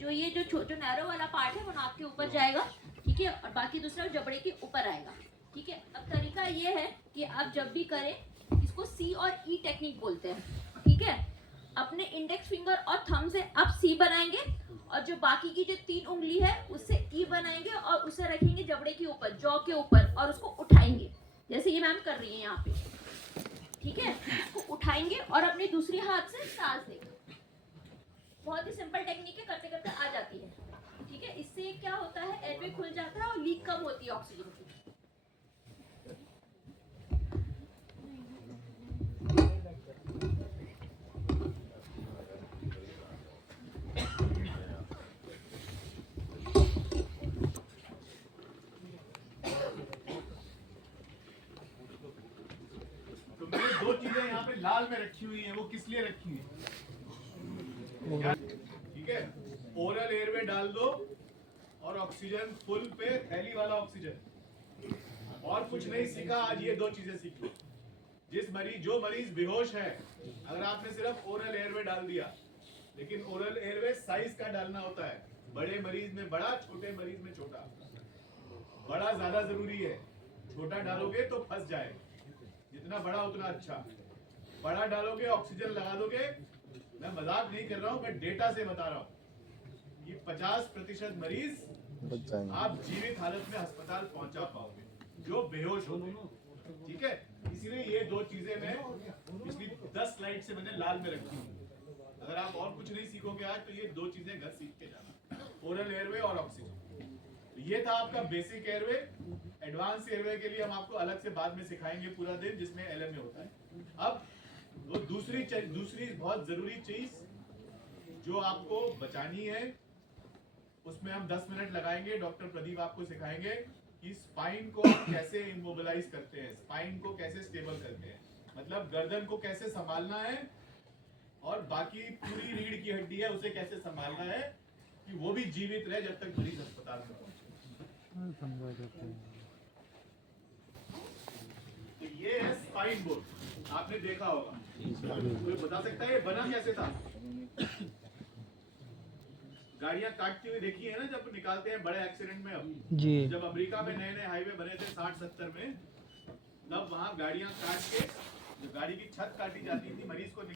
जो ये जो नैरो वाला पार्ट है वो नाक के ऊपर जाएगा, ठीक है, और बाकी दूसरा जबड़े के ऊपर आएगा, ठीक है। अब तरीका ये है कि आप जब भी करें, इसको सी और ई टेक्निक बोलते हैं, ठीक है। अपने इंडेक्स फिंगर और थंब से आप सी बनाएंगे और जो बाकी की जो 3 उंगली है उससे ई बनाएंगे और उसे रखेंगे जबड़े के ऊपर, जॉ के ऊपर, और उसको उठाएंगे जैसे ये मैम कर रही है यहाँ पे, ठीक है। इसको उठाएंगे और अपनी दूसरी हाथ से सांस देंगे। बहुत ही सिंपल टेक्निक है, करते करते आ जाती है, ठीक है। इससे क्या होता है, एयरवे खुल जाता है और लीक कम होती है ऑक्सीजन की। दो चीजें यहाँ पे लाल में रखी हुई हैं, वो किस लिए रखी हैं? ठीक है, ओरल एयरवे डाल दो और ऑक्सीजन फुल पे, थैली वाला ऑक्सीजन। और कुछ नहीं सीखा आज, ये 2 चीजें सीख लो। जो मरीज बेहोश है, अगर आपने सिर्फ ओरल एयरवे डाल दिया, लेकिन ओरल एयरवे साइज का डालना होता है, बड़े मरीज में बड़ा, छोटे मरीज में छोटा। बड़ा ज्यादा जरूरी है, छोटा डालोगे तो फंस जाएगा, जितना बड़ा उतना अच्छा। बड़ा डालोगे, ऑक्सीजन लगा दोगे, मैं मजाक नहीं कर रहा हूं, मैं डेटा से बता रहा हूं कि 50% मरीज आप जीवित हालत में अस्पताल पहुंचा पाओगे जो बेहोश हो गए, ठीक है। इसीलिए ये 2 चीजें मैं पिछली 10 स्लाइड से मैंने लाल में रखी हूँ। अगर आप और कुछ नहीं सीखोगे आज, तो ये 2 चीजें घर सीख के जाना, ओरल एयरवे और ऑक्सीजन। ये था आपका बेसिक एयरवे। एडवांस एयरवे के लिए हम आपको अलग से बाद में सिखाएंगे पूरा दिन, जिसमें एलएमए होता है। अब वो दूसरी बहुत जरूरी चीज जो आपको बचानी है, उसमें हम 10 मिनट लगाएंगे। डॉक्टर प्रदीप आपको सिखाएंगे कि स्पाइन को कैसे इमोबिलाइज करते हैं, स्पाइन को कैसे स्टेबल करते हैं, मतलब गर्दन को कैसे संभालना है और बाकी पूरी रीढ़ की हड्डी है उसे कैसे संभालना है कि वो भी जीवित रहे जब तक मरीज अस्पताल में पहुंचे। तो ये है स्पाइन बोर्ड, आपने देखा होगा। कोई बता सकता है ये बना कैसे था? गाड़ियां काटती हुई देखी है ना, जब निकालते हैं बड़े एक्सीडेंट में। अब जी, जब अमेरिका में नए नए हाईवे बने थे 60-70 में, तब वहां गाड़ियां काट के, जो गाड़ी की छत काटी जाती थी, मरीज को